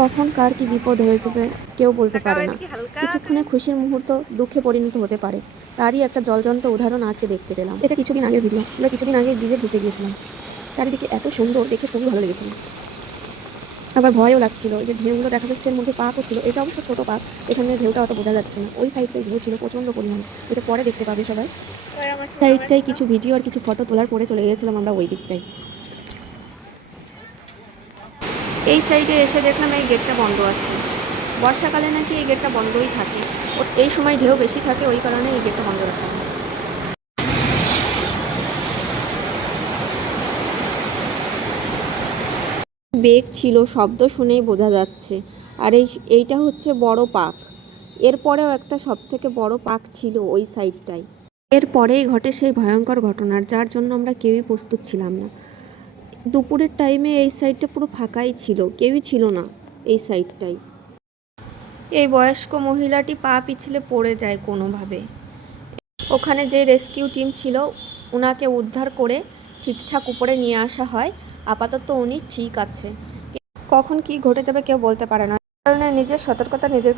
কখন কার কি বিপদ হয়ে যাবে কেউ বলতে পারে না। কিছুক্ষণের খুশির মুহূর্ত দুঃখে পরিণত হতে পারে। তারই একটা জলজন্ত উদাহরণ আজকে দেখতে পেলাম। এটা কিছুদিন আগের ভিডিও আমরা কিছুদিন আগে ডিজে ঘুরতে গিয়েছিলাম। চারিদিকে এত সুন্দর দেখে খুবই ভালো লেগেছিল। আবার ভয়ও লাগছিল যে ঢেউগুলো দেখা যাচ্ছে এর মধ্যে পাকও ছিল এটা অবশ্য ছোটো পাক এখানে ঢেউটা অত বোঝা যাচ্ছে না। ওই সাইডটাই ঢেউ ছিল প্রচণ্ড পরিমাণে। এটা পরে দেখতে পাবে সবাই। সাইডটাই কিছু ভিডিও আর কিছু ফটো তোলার পরে চলে গিয়েছিলাম আমরা ওই দিকটাই এই সাইডে এসে দেখলাম এই গেটটা বন্ধ আছে। বর্ষাকালে নাকি এই গেটটা বন্ধই থাকে। ও- এই সময় ঢেউ বেশি থাকে, ওই কারণে এই গেটটা বন্ধ রাখা হয়। বেগ ছিল, শব্দ শুনেই বোঝা যাচ্ছে। আর এই, এইটা হচ্ছে বড় পাক। এরপরেও একটা সব থেকে বড় পাক ছিল ওই সাইডটায় এরপরেই ঘটে সেই ভয়ঙ্কর ঘটনার, যার জন্য আমরা কেউই প্রস্তুত ছিলাম না। দুপুরের টাইমে এই সাইডটা পুরো ফাঁকাই ছিল, কেউই ছিল না এই সাইডটাই এই বয়স্ক মহিলাটি পা পিছলে পড়ে যায় কোনোভাবে। ওখানে যে রেস্কিউ টিম ছিল ওনাকে উদ্ধার করে ঠিকঠাক উপরে নিয়ে আসা হয়। আপাতত উনি ঠিক আছে। কখন কি ঘটে যাবে কেউ বলতে পারে না। কারণে নিজের সতর্কতা নিজের